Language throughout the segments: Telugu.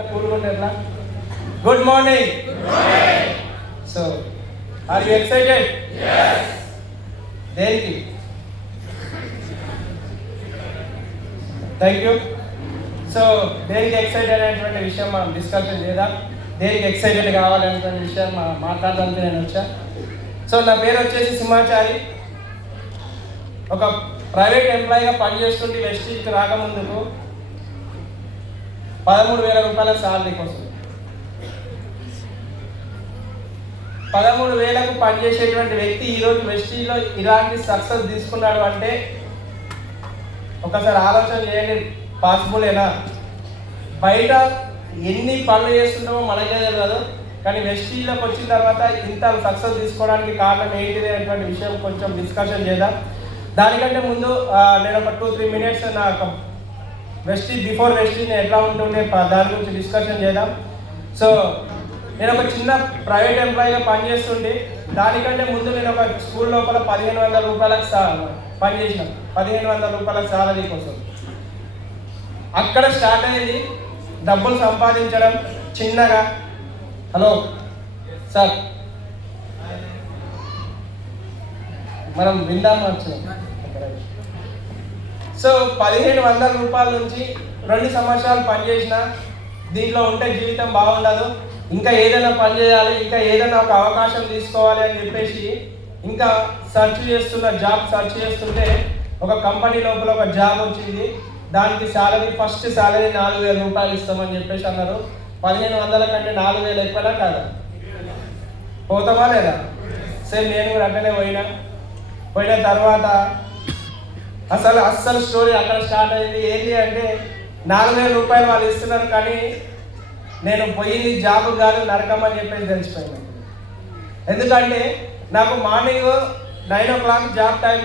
Good morning. So, are you excited? Yes. దేనికి? Thank you. సో దేనికి ఎక్సైటెడ్ అనేటువంటి విషయం మనం డిస్కషన్ చేద్దాం. దేనికి ఎక్సైటెడ్ కావాలనేటువంటి విషయం మాట్లాడడానికి నేను వచ్చా. సో నా పేరు వచ్చేసి సింహాచారి. ఒక ప్రైవేట్ ఎంప్లాయీగా పనిచేస్తుంటే వెస్టీజ్కి రాకముందుకు 13,000 రూపాయల శాలరీ కోసం 13,000కు పనిచేసేటువంటి వ్యక్తి ఈరోజు వెస్టీజ్లో ఇలాంటి సక్సెస్ తీసుకున్నాడు అంటే ఒకసారి ఆలోచన చేయండి, పాసిబులేనా? బయట ఎన్ని పనులు చేస్తుంటామో మనకే తెలియదు, కానీ వెస్టీజ్లోకి వచ్చిన తర్వాత ఇంత సక్సెస్ తీసుకోవడానికి కారణం ఏంటిది అనేటువంటి విషయం కొంచెం డిస్కషన్ చేద్దాం. దానికంటే ముందు నేను ఒక 2-3 మినిట్స్ నా వెస్టీజ్ బిఫోర్ వెస్టీజ్ ఎట్లా ఉంటుండే దాని గురించి డిస్కషన్ చేద్దాం. సో నేను ఒక చిన్న ప్రైవేట్ ఎంప్లాయీగా పనిచేస్తుంటే దానికంటే ముందు నేను ఒక స్కూల్ లోపల 1,500 రూపాయలకు పనిచేసిన 1,500 రూపాయల శాలరీ కోసం. అక్కడ స్టార్ట్ అయింది డబ్బులు సంపాదించడం చిన్నగా. హలో సార్, మనం విందాం వచ్చినాం. సో 1,500 రూపాయల నుంచి 2 సంవత్సరాలు పనిచేసిన. దీంట్లో ఉంటే జీవితం బాగుండదు, ఇంకా ఏదైనా పని చేయాలి, ఇంకా ఏదైనా ఒక అవకాశం తీసుకోవాలి అని చెప్పేసి ఇంకా జాబ్ సర్చ్ చేస్తుంటే ఒక కంపెనీ లోపల ఒక జాబ్ వచ్చింది. దానికి ఫస్ట్ శాలరీ 4,000 రూపాయలు ఇస్తామని చెప్పేసి అన్నారు. 1,500 కంటే 4,000 ఎక్కువనా కాదా? పోతామా లేదా? సేమ్ నేను కూడా అక్కడే పోయిన తర్వాత అస్సలు స్టోరీ అక్కడ స్టార్ట్ అయింది. ఏంటి అంటే 4,000 రూపాయలు వాళ్ళు ఇస్తున్నారు, కానీ నేను పోయింది జాబ్ కాదు నరకం అని చెప్పేసి తెలిసిపోయింది. ఎందుకంటే నాకు మార్నింగ్ 9 o'clock జాబ్ టైం,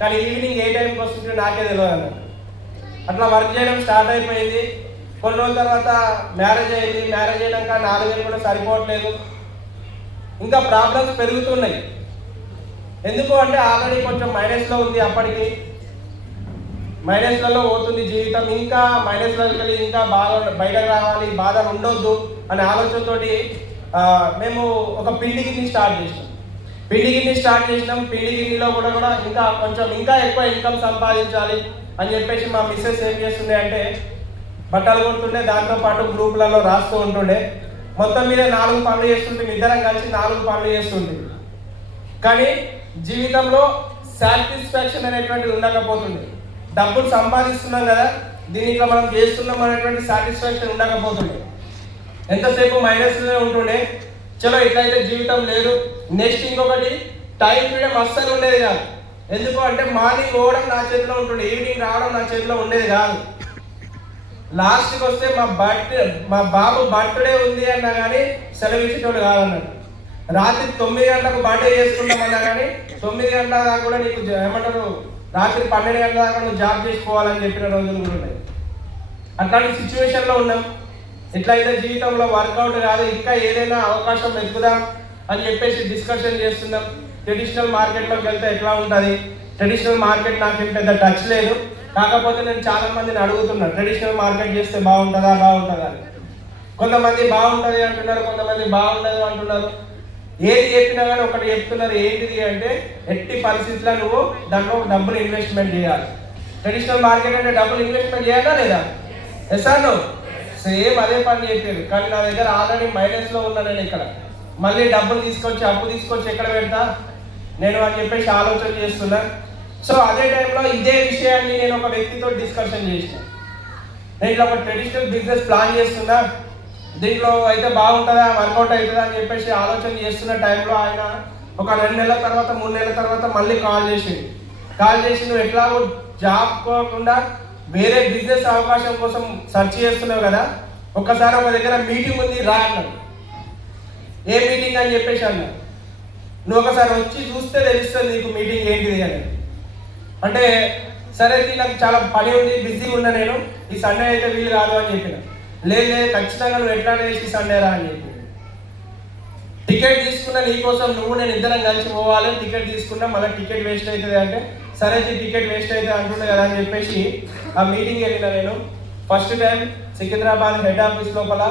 కానీ ఈవినింగ్ ఏ టైంకి వస్తుంటే నాకే తెలియదు అన్నారు. అట్లా వర్క్ చేయడం స్టార్ట్ అయిపోయింది. కొన్ని రోజుల తర్వాత మ్యారేజ్ అయింది. మ్యారేజ్ అయినాక 4,000 కూడా సరిపోవట్లేదు, ఇంకా ప్రాబ్లమ్స్ పెరుగుతున్నాయి. ఎందుకు అంటే ఆల్రెడీ కొంచెం మైనస్లో ఉంది, అప్పటికి మైనస్లలో పోతుంది జీవితం. ఇంకా మైనస్లోకి వెళ్ళి ఇంకా బాగా బయటకు రావాలి, బాధ ఉండొద్దు అనే ఆలోచనతోటి మేము ఒక పిండి గిన్నె స్టార్ట్ చేసినాం. పిండి గిన్నెలో కూడా ఇంకా ఎక్కువ ఇన్కమ్ సంపాదించాలి అని చెప్పేసి మా మిస్సెస్ ఏం చేస్తుండే అంటే బట్టలు కొడుతుండే, దాంతోపాటు గ్రూపులలో రాస్తూ ఉంటుండే. మొత్తం మీద 4 పనులు చేస్తుంటే, ఇద్దరం కలిసి 4 పనులు చేస్తుండే. కానీ జీవితంలో సాటిస్ఫాక్షన్ అనేటువంటిది ఉండకపోతుంది. డబ్బులు సంపాదిస్తున్నాం కదా, దీనిలో మనం చేస్తున్నాం అనేటువంటి సాటిస్ఫాక్షన్ ఉండకపోతుండే. ఎంతసేపు మైనస్లోనే ఉంటుండే. చలో ఇట్లయితే జీవితం లేదు. నెక్స్ట్ ఇంకొకటి, టైం ఫ్రీడమ్ అస్సలు ఉండేది కాదు. ఎందుకు అంటే మార్నింగ్ పోవడం నా చేతిలో ఉంటుండే, ఈవినింగ్ రావడం నా చేతిలో ఉండేది కాదు. లాస్ట్కి వస్తే మా బాబు బర్త్డే ఉంది అన్నా కానీ సెలవు ఇచ్చేటోడు కాదన్నాడు. రాత్రి 9 గంటలకు బర్త్డే చేసుకుంటామన్నా కానీ 9 గంటల దాకా కూడా నీకు ఏమంటారు, రాత్రి 12 గంటల దాకా నువ్వు జాబ్ చేసుకోవాలని చెప్పిన రోజులు కూడా ఉన్నాయి. అట్లాంటి సిచ్యువేషన్లో ఉన్నాం. ఇట్లయితే జీవితంలో వర్కౌట్ కాదు, ఇంకా ఏదైనా అవకాశం వెతుకుదాం అని చెప్పేసి డిస్కషన్ చేస్తున్నాం. ట్రెడిషనల్ మార్కెట్లోకి వెళ్తే ఎట్లా ఉంటుంది? ట్రెడిషనల్ మార్కెట్ నాకేం పెద్ద టచ్ లేదు, కాకపోతే నేను చాలా మందిని అడుగుతున్నాను ట్రెడిషనల్ మార్కెట్ చేస్తే బాగుంటుందా అని. కొంతమంది బాగుంటుంది అంటున్నారు, కొంతమంది బాగుండదు అంటున్నారు. ఏది చెప్పినా కానీ ఒకటి చెప్తున్నారు, ఏంటిది అంటే ఎట్టి పరిస్థితుల్లో నువ్వు దాంట్లో డబ్బులు ఇన్వెస్ట్మెంట్ చేయాలి. ట్రెడిషనల్ మార్కెట్ అంటే డబ్బులు ఇన్వెస్ట్మెంట్ చేయాలా లేదా? Yes are no? సేమ్ అదే పని చెప్పారు, కానీ నా దగ్గర ఆల్రెడీ మైనస్లో ఉన్నా. నేను ఇక్కడ మళ్ళీ డబ్బులు అప్పు తీసుకొచ్చి ఎక్కడ పెడతా నేను అని చెప్పేసి ఆలోచన చేస్తున్నా. సో అదే టైంలో ఇదే విషయాన్ని నేను ఒక వ్యక్తితో డిస్కషన్ చేసిన. నేను ఇట్లా ఒక ట్రెడిషనల్ బిజినెస్ ప్లాన్ చేస్తున్నా, దీంట్లో అయితే బాగుంటుందా, వర్కౌట్ అవుతుందా అని చెప్పేసి ఆలోచన చేస్తున్న టైంలో ఆయన ఒక 2 నెలల తర్వాత 3 నెలల తర్వాత మళ్ళీ కాల్ చేసి నువ్వు ఎట్లాగో జాబ్ కోకుండా వేరే బిజినెస్ అవకాశం కోసం సెర్చ్ చేస్తున్నావు కదా, ఒక్కసారి ఒక దగ్గర మీటింగ్ ఉంది రా అన్నాడు. ఏ మీటింగ్ అని చెప్పేసి అన్నా. నువ్వు ఒకసారి వచ్చి చూస్తే తెలుస్తుంది నీకు మీటింగ్ ఏంటిది అని. అంటే సరే నాకు చాలా పని ఉంది, బిజీగా ఉన్నా, నేను ఈ సండే అయితే వీలు కాదు అని చెప్పిన. లేదు ఖచ్చితంగా నువ్వు ఎట్లా చేసి సండే రా అని చెప్పి టికెట్ తీసుకున్నా నీకోసం, నువ్వు నేను ఇద్దరం కలిసి పోవాలి. టికెట్ తీసుకున్నా మళ్ళీ టికెట్ వేస్ట్ అవుతుంది అంటే సరే టికెట్ వేస్ట్ అవుతుంది అంటుండే కదా అని చెప్పేసి ఆ మీటింగ్ వెళ్ళిన నేను. First time Secunderabad head office లోపల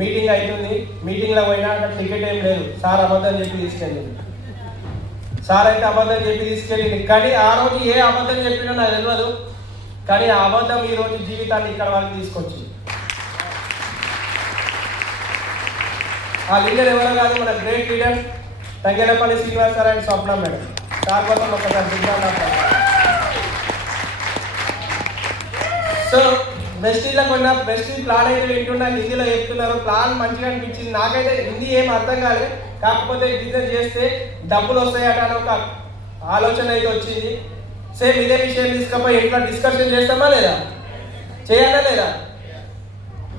మీటింగ్ అవుతుంది. మీటింగ్లో పోయినా అక్కడ టికెట్ ఏం లేదు. సార్ అబద్ధం చెప్పి తీసుకెళ్ళింది. సార్ అయితే అబద్ధం చెప్పి తీసుకెళ్ళింది. కానీ ఆ రోజు ఏ అబద్ధం చెప్పినా నాకు తెలియదు. కానీ ఆ అబద్ధం ఈ రోజు జీవితాన్ని ఇక్కడ వాళ్ళకి తీసుకొచ్చింది. ఆ లీడర్ ఎవరో కాదు, మన great leader Thangelapalli Srinivas sir and Swapna madam. Sir కోసం ఒకసారి సిద్ధాంతం. సో వెస్టీలో కొన్న వెస్టీ ప్లాన్ అయితే వింటున్నా, హిందీలో చెప్తున్నారు. ప్లాన్ మంచిగా అనిపించింది నాకైతే. హిందీ ఏం అర్థం కాలేదు, కాకపోతే బిజినెస్ చేస్తే డబ్బులు వస్తాయట అని ఒక ఆలోచన అయితే వచ్చింది. సేమ్ ఇదే విషయం తీసుకపోయి ఇంట్లో డిస్కషన్ చేస్తామా లేదా, చేయాలా లేదా?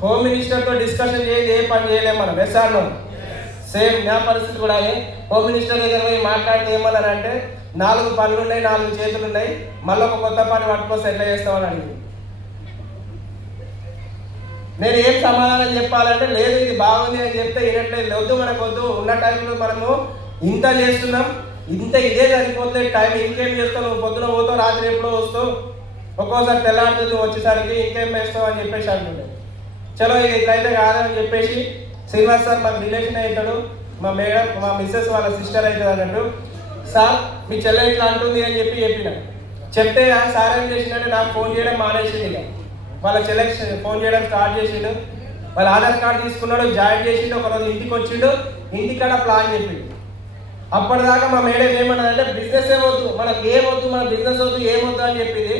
హోమ్ మినిస్టర్తో డిస్కషన్ చేసి ఏ పని చేయలేము మనం. ఎస్ఆర్లో సేమ్ నా పరిస్థితి కూడా అదే. హోమ్ మినిస్టర్ దగ్గర పోయి మాట్లాడితే ఏమన్నారంటే 4 పనులు ఉన్నాయి, 4 చేతులు ఉన్నాయి, మళ్ళీ ఒక కొత్త పని పట్టుకొస్తే ఎట్లా చేస్తామని అడిగింది. నేను ఏం సమాధానం చెప్పాలంటే, లేదు ఇది బాగుంది అని చెప్తే వినట్లేదు. వద్దు, మనకు వద్దు, ఉన్న టైంలో మనము ఇంత చేస్తున్నాం, ఇంత ఇదే సరిపోతుంది టైం, ఇంకేం చేస్తావు, నువ్వు పొద్దున పోతావు, రాత్రి ఎప్పుడో వస్తావు, ఒక్కోసారి తెల్లారుతుంది వచ్చేసరికి, ఇంకేం వేస్తావు అని చెప్పేసి అంటుండే. చలో ఇక ఇట్లయితే కాదని చెప్పేసి శ్రీనివాస్ సార్ మాకు రిలేషన్ అవుతాడు, మా మేడం మా మిస్సెస్ వాళ్ళ సిస్టర్ అవుతుంది అన్నట్టు. సార్ మీ చెల్లె ఇట్లా అంటుంది అని చెప్పిన. చెప్తే సార్ ఏం చేసిందంటే నాకు ఫోన్ చేయడం మానేసింది. ఇక వాళ్ళ చెల్లెకి ఫోన్ చేయడం స్టార్ట్ చేసిండు. వాళ్ళ ఆధార్ కార్డు తీసుకున్నాడు, జాయిన్ చేసిండు. ఒకరోజు ఇంటికి వచ్చిండు, ఇంటికాడ ప్లాన్ చెప్పిండు. అప్పటిదాకా మా మేడం ఏమన్నదంటే బిజినెస్ వద్దు, మనకు ఏమొద్దు, మన బిజినెస్ వద్దు, ఏమొద్దు అని చెప్పింది.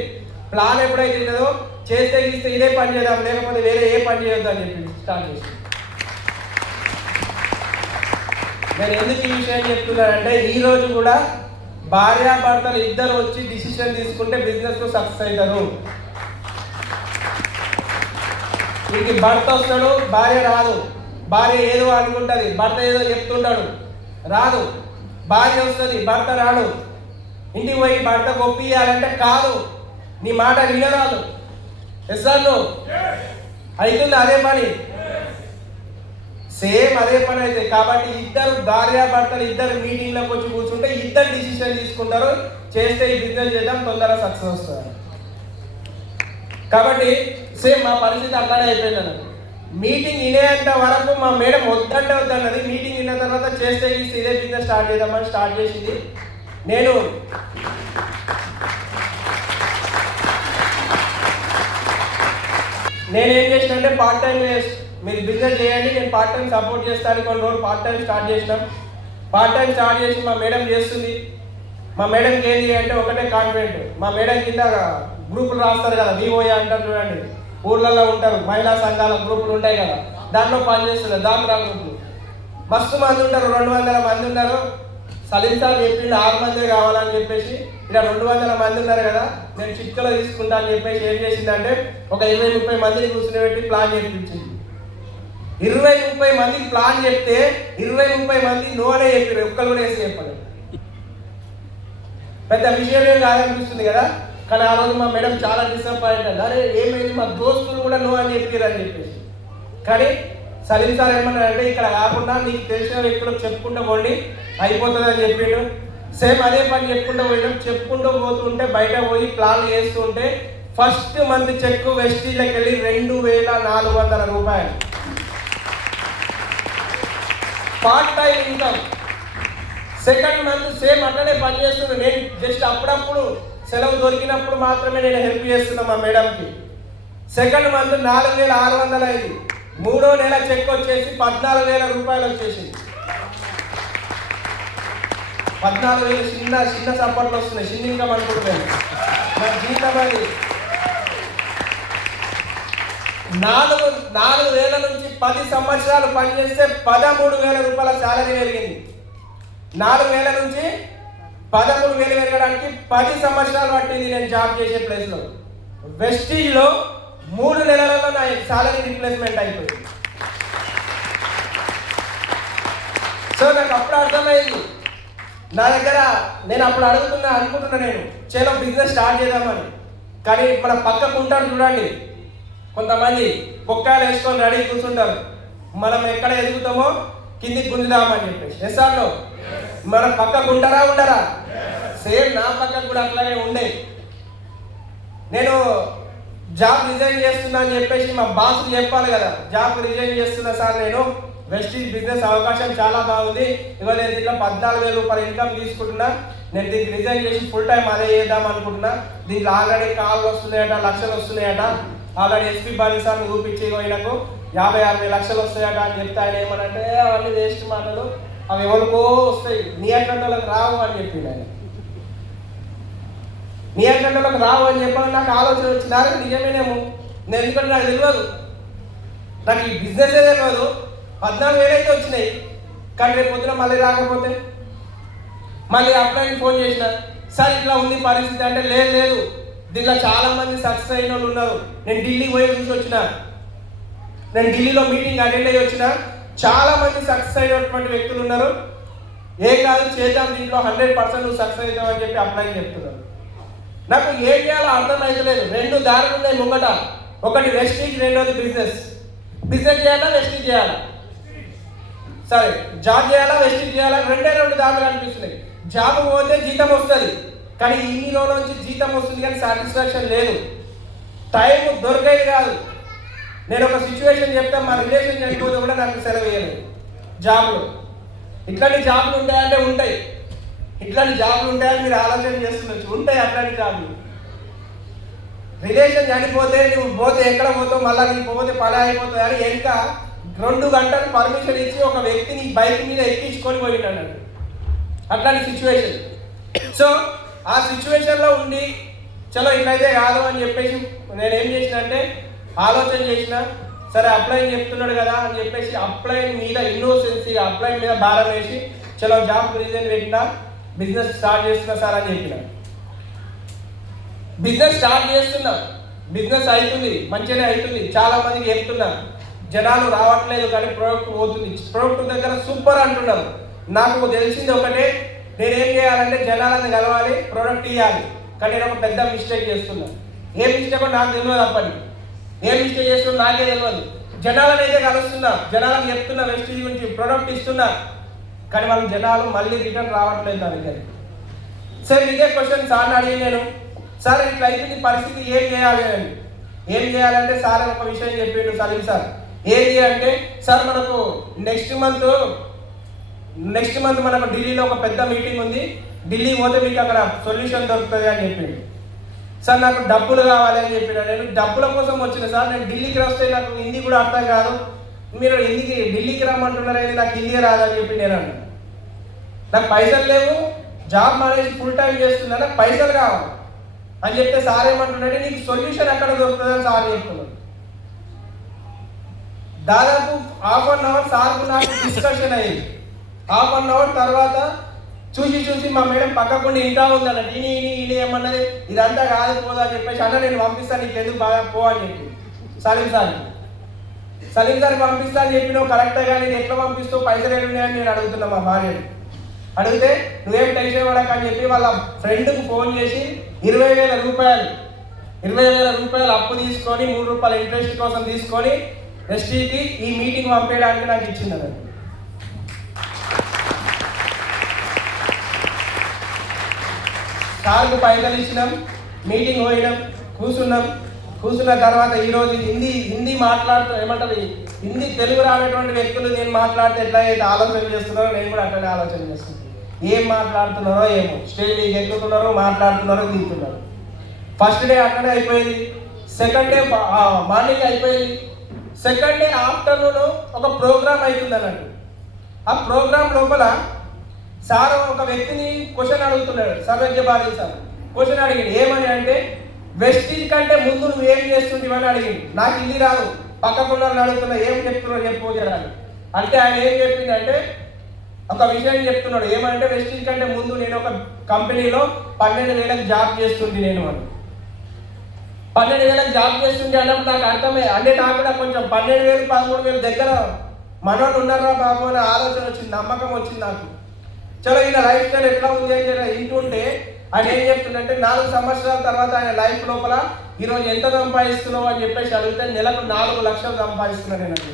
ప్లాన్ ఎప్పుడైతే ఉన్నదో చేస్తే గీస్తే ఇదే పని చేద్దాం, లేకపోతే వేరే ఏ పని చేయొద్దు అని చెప్పింది. స్టార్ట్ చేసి నేను ఎందుకు ఈ విషయం చెప్తున్నానంటే, ఈరోజు కూడా భార్యాభర్తలు ఇద్దరు వచ్చి డిసిషన్ తీసుకుంటే బిజినెస్లో సక్సెస్ అవుతారు. వీరికి భర్త వస్తాడు, భార్య రాదు. భార్య ఏదో అనుకుంటుంది, భర్త ఏదో చెప్తుంటాడు, రాదు. భార్య వస్తుంది, భర్త రాడు. ఇంటికి పోయి భర్త ఒప్పియాలంటే కాదు, నీ మాట వినరాదు. ఎస్ఆర్ను అవుతుంది అదే పని, సేమ్ అదే పని అయితే. కాబట్టి ఇద్దరు భార్యాభర్తలు ఇద్దరు మీటింగ్లోకి వచ్చి కూర్చుంటే ఇద్దరు డిసిషన్ తీసుకుంటారు, చేస్తే ఈ బిజినెస్ చేద్దాం, తొందరగా సక్సెస్ వస్తుంది. కాబట్టి సేమ్ మా పరిస్థితి అట్లానే అయిపోయింది అన్నది. మీటింగ్ వినేంత వరకు మా మేడం వద్దన్నది. మీటింగ్ విన్న తర్వాత చేస్తే ఇదే బిజినెస్ స్టార్ట్ చేద్దామని స్టార్ట్ చేసింది. నేనేం చేసిన అంటే పార్ట్ టైం మీరు బిజినెస్ చేయండి, నేను పార్ట్ టైం సపోర్ట్ చేస్తాను. కొన్ని రోజులు పార్ట్ టైం స్టార్ట్ చేసినాం. పార్ట్ టైం స్టార్ట్ చేసి మా మేడం చేస్తుంది. మా మేడంకి ఏంటి అంటే ఒకటే కాన్ఫిడెంట్. మా మేడం కింద గ్రూపులు రాస్తారు కదా, విఓఏ అంటారు చూడండి, ఊర్లలో ఉంటారు, మహిళా సంఘాల గ్రూపులు ఉంటాయి కదా, దాంట్లో పనిచేస్తున్నారు. దాంట్లో గ్రూపులు మస్తు మంది ఉంటారు, 200 మంది ఉన్నారు. సలీం సార్ చెప్పిండు 6 మంది కావాలని చెప్పేసి, ఇలా 200 మంది ఉన్నారు కదా, నేను చిట్కలో తీసుకుంటా అని చెప్పేసి ఏం చేసిందంటే ఒక 20-30 మందిని కూర్చుని పెట్టి ప్లాన్ చేయించింది. 20-30 మందికి ప్లాన్ చెప్తే 20-30 మంది నో అనే చెప్పారు, ఒక్కరు కూడా వేసి చెప్పాలి. పెద్ద విషయమే కాదనిపిస్తుంది కదా. కానీ ఆ రోజు మా మేడం చాలా డిసప్పాయింట్ అయింది. అరే ఏమైంది, మా దోస్తులు కూడా నో అని చెప్పారు అని చెప్పేసి. కానీ సలీం సార్ ఏమన్నారంటే ఇక్కడ కాకుండా నీకు తెలిసిన వ్యక్తులకు చెప్పుకుంటూ పోండి, అయిపోతుంది అని చెప్పిండు. సేమ్ అదే పని చెప్పుకుంటూ పోయినాం. చెప్పుకుంటూ పోతుంటే బయట పోయి ప్లాన్ చేస్తుంటే ఫస్ట్ మంత్ చెక్ వెస్టీలోకి వెళ్ళి 2400 రూపాయలు part time income. Second month same అట్లనే పని చేస్తున్నాను. నేను జస్ట్ అప్పుడప్పుడు సెలవు దొరికినప్పుడు మాత్రమే నేను హెల్ప్ చేస్తున్నా మా మేడంకి. సెకండ్ మంత్ 4600 అయింది. 3వ నెల చెక్ వచ్చేసి 14,000 రూపాయలు వచ్చేసింది. 14,000 చిన్న సపోర్ట్లు వస్తున్నాయి, చిన్న ఇన్కమ్ అనుకుంటున్నాను. మరి జీతం అది 4,000 నుంచి 10 సంవత్సరాలు పనిచేస్తే 13,000 రూపాయల శాలరీ పెరిగింది. 4,000 నుంచి 13,000 పెరగడానికి 10 సంవత్సరాలు పట్టింది నేను జాబ్ చేసే ప్లేస్లో. వెస్టీజ్లో 3 నెలలలో నా శాలరీ రీప్లేస్మెంట్ అయిపోయింది. సో నాకు అప్పుడు అర్థమైంది. నా దగ్గర నేను అప్పుడు అనుకుంటున్నా నేను చేలో బిజినెస్ స్టార్ట్ చేద్దామని. కానీ మన పక్కకు ఉంటారు చూడండి, కొంతమంది బొక్కాలు వేసుకొని రెడీ కూర్చుంటారు, మనం ఎక్కడ ఎదుగుతామో కిందికి గుంజుదామని చెప్పేసి. ఎస్ఆర్లో మన పక్కకు ఉండరా? సేమ్ నా పక్కకు కూడా అట్లాగే ఉండే. నేను జాబ్ రిజైన్ చేస్తున్నా అని చెప్పేసి మా బాస్ చెప్పాలి కదా, జాబ్ రిజైన్ చేస్తున్నా సార్, నేను వెస్టీజ్ బిజినెస్ అవకాశం చాలా బాగుంది, ఇవాళ నేను దీంట్లో 14,000 రూపాయలు ఇన్కమ్ తీసుకుంటున్నా, నేను దీనికి రిజైన్ చేసి ఫుల్ టైం అదే చేద్దాం అనుకుంటున్నా, దీంట్లో ఆల్రెడీ కాళ్ళు వస్తున్నాయట, లక్షలు వస్తున్నాయట, ఆల్రెడీ ఎస్పీ బాలి సార్ని చూపించి ఈయనకు 50-60 లక్షలు వస్తాయట అని చెప్తే ఆయన ఏమనంటే అవన్నీ వేస్ట్ మాటలు, అవి ఎవరికో వస్తాయి, నీ అట్లాంటి వాళ్ళకి రావు అని చెప్పింది ఆయన. నీ అట్లాంటి వాళ్ళకి రావు అని చెప్పాలని నాకు ఆలోచన వచ్చింది. నిజమేనేమో, నేను ఎందుకంటే నాకు తెలియదు, నాకు ఈ బిజినెస్ తెలియదు. 14,000 అయితే వచ్చినాయి, కానీ రేపు పొద్దున మళ్ళీ రాకపోతే మళ్ళీ అప్లైని ఫోన్ చేసిన, సార్ ఇట్లా ఉంది పరిస్థితి అంటే, లేదు దీంట్లో చాలా మంది సక్సెస్ అయిన వాళ్ళు ఉన్నారు, నేను ఢిల్లీ పోయి చూసి వచ్చిన, నేను ఢిల్లీలో మీటింగ్ అటెండ్ అయ్యి వచ్చిన, చాలా మంది సక్సెస్ అయినటువంటి వ్యక్తులు ఉన్నారు, ఏం కాదు చేద్దాం, దీంట్లో 100% సక్సెస్ అవుతామని చెప్పి అప్లై చెప్తున్నారు. నాకు ఏం చేయాలో అర్థం అవుతలేదు. 2 దారులు ఉన్నాయి ముంగట, ఒకటి వెస్టీజ్, రెండోది బిజినెస్. బిజినెస్ చేయాలా వెస్టీజ్ చేయాలా, సరే జాబ్ చేయాలా వెస్టీజ్ చేయాలా, 2 దారులు అనిపిస్తున్నాయి. జాబ్ పోతే జీతం వస్తుంది, కానీ ఇన్నిలో నుంచి జీతం వస్తుంది కానీ సాటిస్ఫాక్షన్ లేదు, టైం దొరికేది కాదు. నేను ఒక సిచ్యువేషన్ చెప్తే, మా రిలేషన్ చనిపోతే కూడా నాకు సెలవు వేయలేదు జాబ్లో. ఇట్లాంటి జాబ్లు ఉంటాయంటే ఉంటాయి, ఇట్లాంటి జాబ్లు ఉంటాయని మీరు ఆలోచన చేస్తుండొచ్చు, ఉంటాయి అట్లాంటి జాబ్లు. రిలేషన్ చనిపోతే నువ్వు పోతే ఎక్కడ పోతావు, మళ్ళీ నీకు పోతే పని అయిపోతుంది అని ఇంకా 2 గంటలు పర్మిషన్ ఇచ్చి ఒక వ్యక్తిని బైక్ మీద ఎక్కించుకొని పోయింటాడు, అట్లాంటి సిచ్యువేషన్. సో ఆ సిచ్యువేషన్లో ఉండి చలో ఇట్లయితే కాదు అని చెప్పేసి నేను ఏం చేసిన అంటే ఆలోచన చేసిన, సరే అప్లై చెప్తున్నాడు కదా అని చెప్పేసి అప్లై మీద ఇన్నోసెన్సీగా అప్లై మీద భారం వేసి చలో జాబ్ రిజైన్ పెట్టినా, బిజినెస్ స్టార్ట్ చేస్తున్నా సార్ అని చెప్పిన. బిజినెస్ స్టార్ట్ చేస్తున్నా, బిజినెస్ అవుతుంది, మంచిగానే అవుతుంది, చాలా మందికి చెప్తున్నా, జనాలు రావట్లేదు కానీ ప్రోడక్ట్ పోతుంది, ప్రోడక్ట్ దగ్గర సూపర్ అంటున్నారు. నాకు తెలిసింది ఒకటే, నేనేం చేయాలంటే జనాలను కలవాలి, ప్రోడక్ట్ ఇవ్వాలి, కానీ నేను ఒక పెద్ద మిస్టేక్ చేస్తున్నా. ఏ మిస్టేక్ నాకు తెలియదు, అప్పటికి ఏం మిస్టేక్ చేస్తున్నా నాకే తెలియదు. జనాలను అయితే కలుస్తున్నా, జనాలకు చెప్తున్నా వెస్టీజ్ గురించి, ప్రోడక్ట్ ఇస్తున్నా, కానీ వాళ్ళు జనాలు మళ్ళీ రిటర్న్ రావట్లేదు నా దగ్గర. సరే ఇదే క్వశ్చన్ సార్ని అడిగి నేను, సార్ ఇట్లా అయిపోయింది పరిస్థితి, ఏం చేయాలి అని. ఏం చేయాలంటే సార్ ఒక విషయం చెప్పిండు సలీం సార్, ఏది అంటే సార్ మనకు నెక్స్ట్ మంత్ మనకు ఢిల్లీలో ఒక పెద్ద మీటింగ్ ఉంది, ఢిల్లీ పోతే మీకు అక్కడ సొల్యూషన్ దొరుకుతుంది అని చెప్పిండు. సార్ నాకు డబ్బులు కావాలి అని చెప్పిన, నేను డబ్బుల కోసం వచ్చిన సార్, నేను ఢిల్లీకి వస్తే నాకు హిందీ కూడా అర్థం కాదు, మీరు ఢిల్లీకి రమ్మంటున్నారు అనేది నాకు హిందీ రాదని చెప్పి నేను అన్నాను. నాకు పైసలు లేవు, జాబ్ మానేసి ఫుల్ టైం చేస్తున్నా, నాకు పైసలు కావాలి అని చెప్తే సార్ ఏమంటున్నాడే, నీకు సొల్యూషన్ ఎక్కడ దొరుకుతుందని సార్ చెప్తున్నాడు. దాదాపు 1/2 అవర్ సార్కు నాకు డిస్కషన్ అయ్యింది. 1/2 అవర్ తర్వాత చూసి మా మేడం పక్కకుండా ఇంకా ఉందన్న, ఈయన ఏమన్నది ఇదంతా కాదు పోదా అని చెప్పేసి, అన్న నేను పంపిస్తాను నీకు ఎందుకు బాగా పో అని చెప్పి సలీం సార్కి పంపిస్తా అని చెప్పినావు కరెక్టే, కానీ నేను ఎట్లా పంపిస్తావు, పైసలు ఏమున్నాయని నేను అడుగుతున్నా మా భార్యని. అడిగితే నువ్వేం టెన్షన్ పడక అని చెప్పి వాళ్ళ ఫ్రెండ్కు ఫోన్ చేసి 20,000 రూపాయలు అప్పు తీసుకొని 3 రూపాయలు ఇంట్రెస్ట్ కోసం తీసుకొని ఎస్టీకి ఈ మీటింగ్ పంపేయడానికి నాకు ఇచ్చింది అన్నది. సార్కు పైసలు ఇచ్చినాం, మీటింగ్ పోయినాం, కూర్చున్న తర్వాత ఈరోజు హిందీ మాట్లాడుతూ ఏమంటది, హిందీ తెలుగు రానటువంటి వ్యక్తులు నేను మాట్లాడితే ఎట్లా అయితే ఆలోచన చేస్తున్నారో నేను కూడా అట్లనే ఆలోచన చేస్తున్నాను. ఏం మాట్లాడుతున్నారో ఏమో, స్టేజ్ మీద ఎక్కుతున్నారో మాట్లాడుతున్నారో దిగుతున్నారు. ఫస్ట్ డే అట్లనే అయిపోయింది, సెకండ్ డే మార్నింగ్ అయిపోయింది, సెకండ్ డే ఆఫ్టర్నూన్ ఒక ప్రోగ్రామ్ అవుతుంది అన్నట్టు. ఆ ప్రోగ్రామ్ లోపల సార్ ఒక వ్యక్తిని క్వశ్చన్ అడుగుతున్నాడు, సర్వజ్ఞ బాలి సార్ క్వశ్చన్ అడిగింది. ఏమని అంటే, వెస్టీజ్ కంటే ముందు నువ్వు ఏం చేస్తుంటివని అడిగింది. నాకు హిందీ రాదు, పక్కకుండా అడుగుతున్నా ఏం చెప్తున్నావు చెప్పు అంటే ఆయన ఏం చెప్పిందంటే ఒక విషయం చెప్తున్నాడు. ఏమంటే వెస్టీజ్ కంటే ముందు నేను ఒక కంపెనీలో 12,000 జాబ్ చేస్తుంది నేను అని. 12,000 జాబ్ చేస్తుంది అన్నప్పుడు నాకు అర్థమే, అంటే నాకు కూడా కొంచెం 12,000 13,000 దగ్గర మనోళ్ళు ఉన్నారా బాబు అనే ఆలోచన వచ్చింది, నమ్మకం వచ్చింది నాకు. చలో ఈయన లైఫ్ స్టైల్ ఎట్లా ఉంది అని ఇంటుంటే ఆయన ఏం చెప్తుందంటే 4 సంవత్సరాల తర్వాత ఆయన లైఫ్ లోపల ఈరోజు ఎంత సంపాదిస్తున్నావు అని చెప్పేసి అడిగితే నెలకు 4 లక్షలు సంపాదిస్తున్నాను నేను.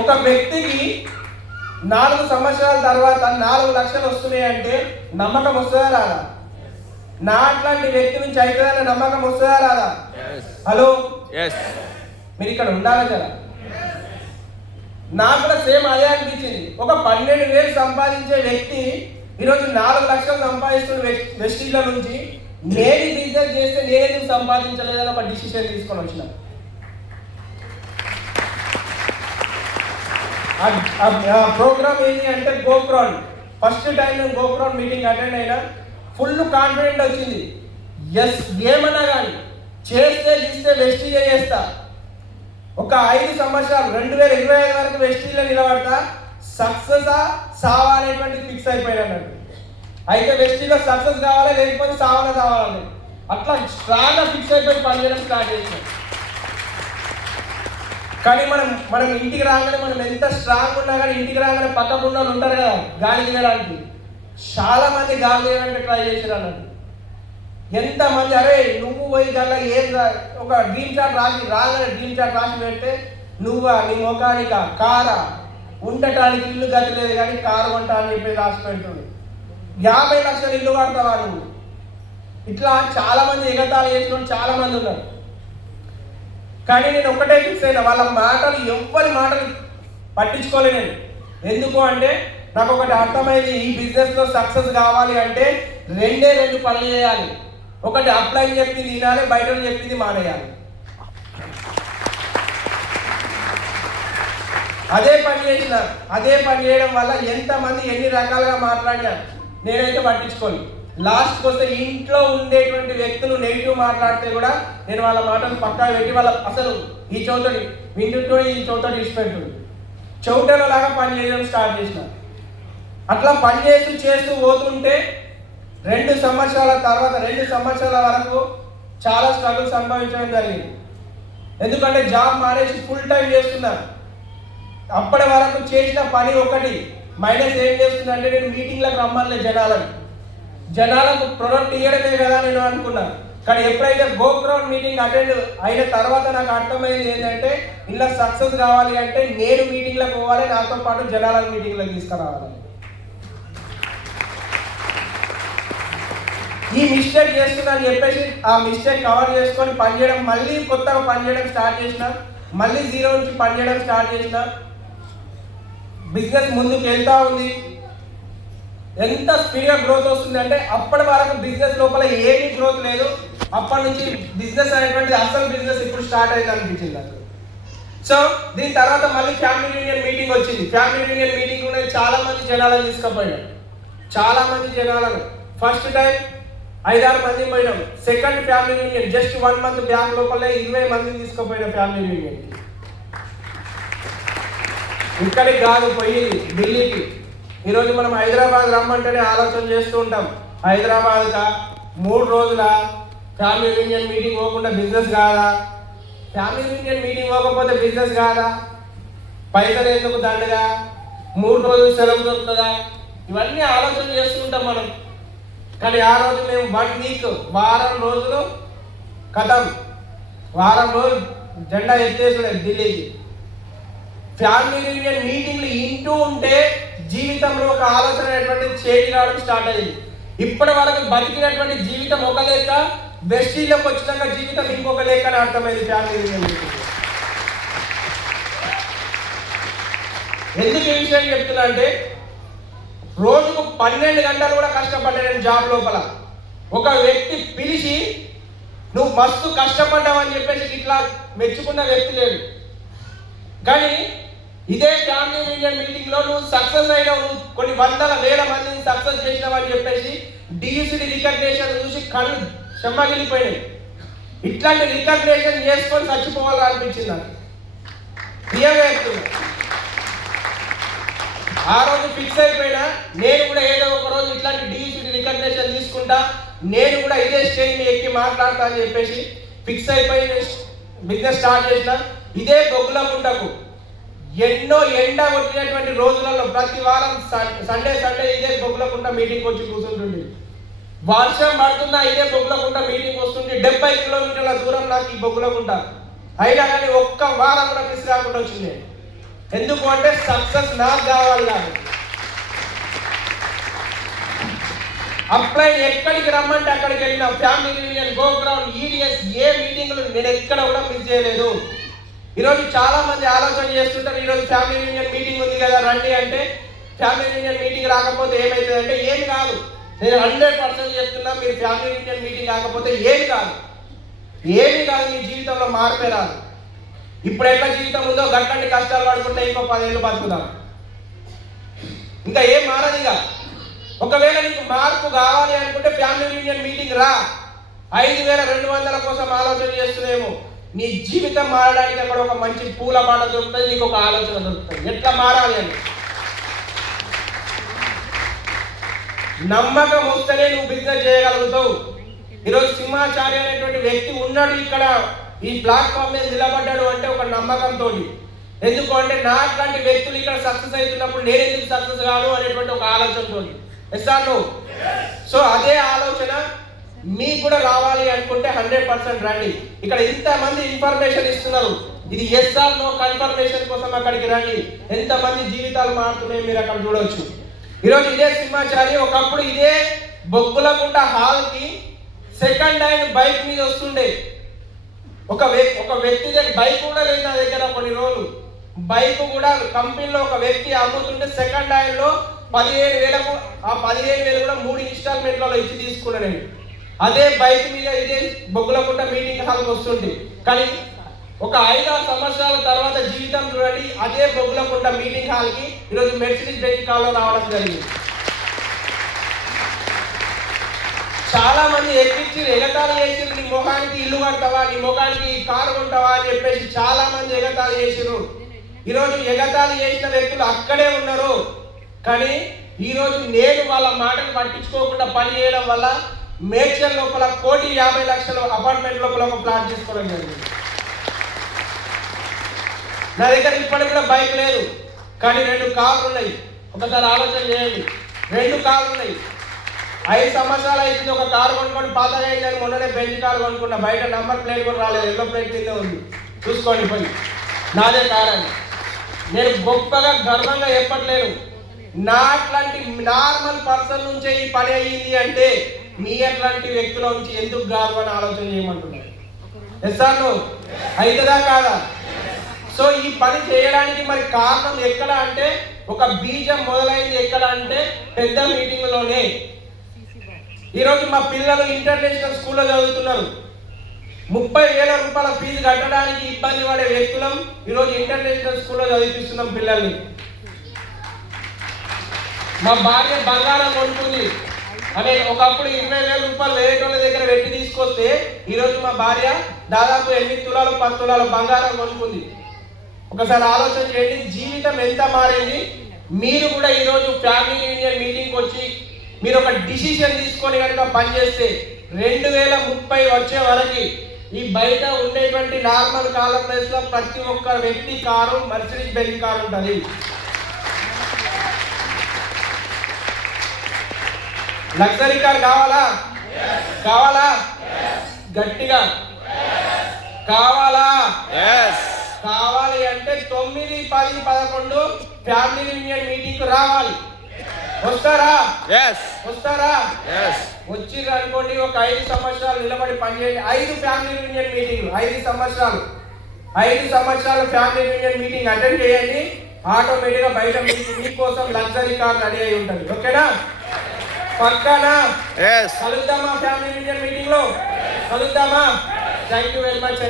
ఒక వ్యక్తికి 4 సంవత్సరాల తర్వాత 4 లక్షలు వస్తున్నాయి అంటే నమ్మకం వస్తుందా రాదా? నా అట్లాంటి వ్యక్తి నుంచి అవుతుందన్న నమ్మకం వస్తుందా రాదా? హలో, మీరు ఇక్కడ ఉండాలి కదా. నాకు కూడా సేమ్ అదే అనిపించింది. ఒక 12,000 సంపాదించే వ్యక్తి ఈరోజు 4 లక్షలు సంపాదిస్తున్న వెస్టీజ్ల నుంచి నేను బిజినెస్ చేస్తే నేనేందుకు సంపాదించలేదని ఒక డిసిషన్ తీసుకొని వచ్చిన. ప్రోగ్రామ్ ఏంటి అంటే గోప్రాన్. ఫస్ట్ టైం నేను గోప్రాన్ మీటింగ్ అటెండ్ అయినా. ఫుల్ కాన్ఫిడెంట్ వచ్చింది. ఎస్, ఏమన్నా కానీ చేస్తే ఇస్తే వెస్టీజ్ చేస్తా. ఒక 5 సంవత్సరాలు 2025 వరకు వెస్టీజ్లో నిలబడతా. సక్సెస్ సావా అనేటువంటి ఫిక్స్ అయిపోయినాడు. అయితే వెస్టీజ్లో సక్సెస్ కావాలి, లేకపోతే సావాలి. అట్లా స్ట్రాంగ్గా ఫిక్స్ అయిపోయి పనిచేయడం స్టార్ట్ చేసినాం. కానీ మనం ఇంటికి రాగానే మనం ఎంత స్ట్రాంగ్ ఉన్నా కానీ ఇంటికి రాగానే పక్కకు ఉన్న వాళ్ళు ఉంటారు కదా గాలి తీయడానికి. చాలా మంది గాలి తీయడానికి ట్రై చేశారు అన్నట్టు. ఎంతమంది అరే నువ్వు పోయి గల్లా ఏం ఒక డ్రీమ్ చార్ట్ రాగానే డ్రీమ్ చార్ట్ రాసి పెడితే నువ్వా నీ మొఖానిక కారా ఉండటానికి ఇల్లు గతి లేదు కానీ కారు కొంటా అని చెప్పి రాసి పెడుతుంది. 50 లక్షలు ఇల్లు కడతావా నువ్వు? ఇట్లా చాలా మంది ఎగతాళి చేసిన చాలా మంది ఉన్నారు. కానీ నేను ఒక్కటే ఫిక్స్ అయినా, వాళ్ళ మాటలు ఎవ్వరి మాటలు పట్టించుకోలే నేను. ఎందుకు అంటే నాకు ఒకటి అర్థమైంది, ఈ బిజినెస్లో సక్సెస్ కావాలి అంటే 2 పనులు చేయాలి. ఒకటి అప్లైన్ చెప్పింది వినాలి, బయట చెప్పింది మానేయాలి. అదే పని చేసిన. అదే పని చేయడం వల్ల ఎంతమంది ఎన్ని రకాలుగా మాట్లాడినా నేనైతే పట్టించుకోను. లాస్ట్కి వస్తే ఇంట్లో ఉండేటువంటి వ్యక్తులు నెగిటివ్ మాట్లాడితే కూడా నేను వాళ్ళ మాటలు పక్కా పెట్టి వాళ్ళ అసలు ఈ చౌతడి వింటుంటూ ఈ చౌతడి ఇచ్చిపెట్టు చౌటలో లాగా పని చేయడం స్టార్ట్ చేసిన. అట్లా పని చేస్తూ పోతుంటే 2 సంవత్సరాల తర్వాత 2 సంవత్సరాల వరకు చాలా స్ట్రగుల్స్ అనుభవించడం జరిగింది. ఎందుకంటే జాబ్ మానేసి ఫుల్ టైం చేస్తున్నాను. అప్పటి వరకు చేసిన పని ఒకటి మైనస్ ఏం చేస్తుందంటే నేను మీటింగ్లకు రమ్మలే జనాలకు ప్రొడక్ట్ ఇవ్వడమే కదా నేను అనుకున్నాను. కానీ ఎప్పుడైతే గోప్రాన్ మీటింగ్ అటెండ్ అయిన తర్వాత నాకు అర్థమైంది ఏంటంటే ఇలా సక్సెస్ కావాలి అంటే నేను మీటింగ్లకు పోవాలి, నాతో పాటు జనాలను మీటింగ్లకు తీసుకురావాలి. ఈ మిస్టేక్ చేస్తున్నాను చెప్పేసి ఆ మిస్టేక్ కవర్ చేసుకొని పనిచేయడం, మళ్ళీ కొత్తగా పనిచేయడం స్టార్ట్ చేసిన. మళ్ళీ 0 నుంచి పనిచేయడం స్టార్ట్ చేసిన. బిజినెస్ ముందుకు వెళ్తా ఉంది. ఎంత స్పీడ్గా గ్రోత్ వస్తుంది అంటే అప్పటి వరకు బిజినెస్ లోపల ఏమీ గ్రోత్ లేదు. అప్పటి నుంచి బిజినెస్ అనేటువంటిది అసలు బిజినెస్ ఇప్పుడు స్టార్ట్ అయింది అనిపించింది నాకు. సో దీని తర్వాత మళ్ళీ ఫ్యామిలీ యూనియన్ మీటింగ్ వచ్చింది. ఫ్యామిలీ యూనియన్ మీటింగ్ కూడా చాలా మంది జనాలను తీసుకుపోయాడు. చాలా మంది జనాలను ఫస్ట్ టైం 5-6 మంది పోయినాం. Second family union just 1 month back లోపల 20 మందిని తీసుకుపోయిన ఫ్యామిలీ యూనియన్. ఇక్కడికి కాదు పోయింది ఢిల్లీకి. ఈరోజు మనం హైదరాబాద్ రమ్మంటేనే ఆలోచన చేస్తూ ఉంటాం. హైదరాబాద్గా 3 రోజుల ఫ్యామిలీ యూనియన్ మీటింగ్ పోకుండా బిజినెస్ కాదా? ఫ్యామిలీ యూనియన్ మీటింగ్ పోకపోతే బిజినెస్ కాదా? పైసలు ఎందుకు దండగా? 3 రోజులు సెలవు దొరుకుతుందా? ఇవన్నీ ఆలోచన చేస్తూ ఉంటాం మనం. కానీ ఆ రోజు మేము 1 వీక్ వారం రోజులు కథం, వారం రోజులు జెండా ఎత్తేసుడే ఢిల్లీకి. ఫ్యామిలీ యూనియన్ మీటింగ్లు ఇంటూ ఉంటే జీవితంలో ఒక ఆలోచన అనేటువంటి చేంజ్ రావడం స్టార్ట్ అయ్యింది. ఇప్పటి వరకు బతికినటువంటి జీవితం ఒక లెక్క, వెస్టీజ్లోకి వచ్చినాక జీవితం ఇంకొక లెక్క అని అర్థమైంది ఫ్యామిలీ యూనియన్ మీటింగ్. ఎందుకు ఈ విషయం చెప్తున్నా అంటే రోజుకు 12 గంటలు కూడా కష్టపడ్డాను జాబ్ లోపల. ఒక వ్యక్తి పిలిచి నువ్వు మస్తు కష్టపడ్డావని చెప్పేసి ఇట్లా మెచ్చుకున్న వ్యక్తి లేడు. కానీ ఇదే ఫ్యామిలీ యూనియన్ మీటింగ్ లో నువ్వు సక్సెస్ అయినావు, నువ్వు కొన్ని 100,000 మందిని సక్సెస్ చేసినావని చెప్పేసి డియూసిడి రికగ్నేషన్ చూసి కళ్ళు చెమ్మగిలిపోయినాయి. ఇట్లాంటి రికగ్నేషన్ చేసుకొని చచ్చిపోవాలని అనిపించింది నాకు. ఆ రోజు ఫిక్స్ అయిపోయినా నేను కూడా ఏదో ఒక రోజు ఇట్లాంటి డియూసిడి రికగ్నేషన్ తీసుకుంటా, నేను కూడా ఇదే స్టేజ్ ఎక్కి మాట్లాడతా అని చెప్పేసి ఫిక్స్ అయిపోయి బిజినెస్ స్టార్ట్ చేసిన. ఇదే గొగ్గులకుంటకు ఎన్నో ఎండ కొట్టినటువంటి రోజులలో ప్రతి వారం సండే ఇదే గొగ్గులకుంట మీటింగ్ వచ్చి కూర్చుంటుంది. వర్షం పడుతున్నా ఇదే బొగ్గులకుంట మీటింగ్ వస్తుంది. 70 కిలోమీటర్ల దూరం నాకు ఈ బొగ్గులకుంట. అయినా కానీ ఒక్క వారం కూడా మిస్ కాకుండా వచ్చింది. ఎందుకు అంటే సక్సెస్ నాకు కావాలి. నాకు అప్లై ఎక్కడికి రమ్మంటే అక్కడికి వెళ్ళిన family union, go ground, EDS ఏ మీటింగ్లు నేను ఎక్కడ కూడా మిస్ చేయలేదు. ఈరోజు చాలా మంది ఆలోచన చేస్తుంటారు, ఈరోజు ఫ్యామిలీ యూనియన్ మీటింగ్ ఉంది కదా రండి అంటే, ఫ్యామిలీ యూనియన్ మీటింగ్ రాకపోతే ఏమవుతుంది అంటే ఏమి కాదు. నేను 100% చెప్తున్నా, మీరు ఫ్యామిలీ యూనియన్ మీటింగ్ రాకపోతే ఏమి కాదు, ఏమి కాదు, మీ జీవితంలో మార్పే రాదు. ఇప్పుడు ఎట్లా జీవితం ఉందో గట్టండి కష్టాలు పడుకుంటే ఇంకో 10 ఏళ్ళు బతుకుదాం, ఇంకా ఏం మారదు. ఇక ఒకవేళ నీకు మార్పు కావాలి అనుకుంటే ఫ్యామిలీ యూనియన్ మీటింగ్ రా. 5200 కోసం ఆలోచన చేస్తున్నామో, నీ జీవితం మారడానికి అక్కడ ఒక మంచి పూల బాట దొరుకుతుంది, నీకు ఒక ఆలోచన దొరుకుతుంది ఎట్లా మారాలి అని. నమ్మకం వస్తేనే నువ్వు బిజినెస్ చేయగలుగుతావు. ఈరోజు సింహాచారి అనేటువంటి వ్యక్తి ఉన్నాడు ఇక్కడ, ఈ ప్లాట్ఫామ్ మీద నిలబడ్డాడు అంటే ఒక నమ్మకంతో. ఎందుకు అంటే నాట్లాంటి వ్యక్తులు ఇక్కడ సక్సెస్ అవుతున్నప్పుడు నేను ఎందుకు సక్సెస్ కాను అనేటువంటి ఒక ఆలోచనతో. ఎస్ఆర్ సో అదే ఆలోచన మీకు కూడా రావాలి అనుకుంటే 100% రండి. ఇక్కడ ఇంతమంది ఇన్ఫర్మేషన్ ఇస్తున్నారు, ఇది ఎస్ఆర్ నో కన్ఫర్మేషన్ కోసం అక్కడికి రండి. ఎంతమంది జీవితాలు మారుతున్నాయి మీరు అక్కడ చూడవచ్చు. ఈరోజు ఇదే సింహాచారి ఒకప్పుడు ఇదే బొగ్గులకుంట హాల్కి సెకండ్ హ్యాండ్ బైక్ మీద వస్తుండే. ఒక వ్యక్తి దగ్గర బైక్ కూడా లేదు నా దగ్గర కొన్ని రోజులు. బైక్ కూడా కంపెనీలో ఒక వ్యక్తి అమ్ముతుంటే సెకండ్ హ్యాండ్ లో 17,000కు, ఆ 17,000 కూడా 3 ఇన్స్టాల్మెంట్లలో ఇచ్చి తీసుకున్నా నేను. అదే బైక్ మీద ఇదే బొగ్గులకుంట మీటింగ్ హాల్కి వస్తుంది. కానీ ఒక 5-6 సంవత్సరాల తర్వాత జీవితం చూడండి, అదే బొగ్గులకుంట మీటింగ్ హాల్కి ఈరోజు మెర్సిడీస్ బెంజ్ కార్లో రావడం జరిగింది. చాలా మంది ఎక్కించి ఎగతాళి చేసిరు, నీ ముఖానికి ఇల్లు కడతావా, నీ ముఖానికి కారు కొంటావా అని చెప్పేసి చాలా మంది ఎగతాళి చేసిరు. ఈరోజు ఎగతాళి చేసిన వ్యక్తులు అక్కడే ఉన్నారు. కానీ ఈరోజు నేను వాళ్ళ మాటలు పట్టించుకోకుండా పని చేయడం వల్ల మేడ్చల్ లోపల 1,50,00,000 అపార్ట్మెంట్ లోపల ఒక ప్లాట్ చేసుకోవడం జరిగింది. నా దగ్గర ఇప్పటికి కూడా బైక్ లేదు, కానీ 2 కార్లు ఉన్నాయి. ఒకసారి ఆలోచన చేయండి, 2 కార్లు ఉన్నాయి. 5 సంవత్సరాలు అయితే ఒక కారు కొనుక్కొని పాతగా అయిందని మొన్ననే బెంజ్ కారు కొనుక్కున్నా. బయట నంబర్ ప్లేట్ కూడా రాలేదు, ఎల్లో ప్లేట్ కింద ఉంది, చూసుకోండి పోయి నాదే కారు అని. నేను గొప్పగా గర్వంగా చెప్పట్లేను, నాట్లాంటి నార్మల్ పర్సన్ నుంచే ఈ పని అయ్యింది అంటే మీ అట్లాంటి వ్యక్తుల నుంచి ఎందుకు కాదు అని ఆలోచన చేయమంటున్నారు. ఎస్ఆర్ అవుతుందా కాదా? సో ఈ పని చేయడానికి మరి కారణం ఎక్కడ అంటే, ఒక బీజం మొదలైంది ఎక్కడ అంటే పెద్ద మీటింగ్లోనే. ఈరోజు మా పిల్లలు ఇంటర్నేషనల్ స్కూల్లో చదువుతున్నారు. 30,000 రూపాయల ఫీజు కట్టడానికి ఇబ్బంది పడే వ్యక్తులం ఈరోజు ఇంటర్నేషనల్ స్కూల్లో చదివిస్తున్నాం పిల్లల్ని. మా భార్య బంగారం కొనుక్కుంది అనే ఒకప్పుడు 20,000 రూపాయలు వేరే వాళ్ళ దగ్గర పెట్టి తీసుకొస్తే ఈరోజు మా భార్య దాదాపు 8 తులాలు 10 తులాలు బంగారం కొనుక్కుంది. ఒకసారి ఆలోచన చేయండి, జీవితం ఎంత మారింది. మీరు కూడా ఈరోజు ఫ్యామిలీ యూనియన్ మీటింగ్కి వచ్చి మీరు ఒక డిసిషన్ తీసుకొని కనుక పనిచేస్తే 2030 వచ్చే వరకు ఈ బయట ఉండేటువంటి నార్మల్ కాలం ప్లేస్ లో ప్రతి ఒక్క వ్యక్తి కారు మెర్సిడీస్ బెంజ్ కారు ఉంటుంది. లగ్జరీ కార్ కావాలా? కావాలా? గట్టిగా కావాలా? కావాలి అంటే 9, 10, 11 ఫ్యామిలీ యూనియన్ మీటింగ్ రావాలి. వస్తారా? వస్తారా? వచ్చిర్రు అనుకోండి, ఒక 5 సంవత్సరాలు నిలబడి పనిచేయండి. 5 ఫ్యామిలీ యూనియన్ మీటింగ్లు, 5 సంవత్సరాలు ఫ్యామిలీ యూనియన్ మీటింగ్ అటెండ్ చేయండి. ఆటోమేటిక్గా బయట మీకోసం లగ్జరీ కార్ రెడీ అయి ఉంటుంది. ఓకేనా? పక్కానా? కలుద్దామా ఫ్యామిలీ యూనియన్ మీటింగ్ లో? కలుద్దామా? Thank you very much.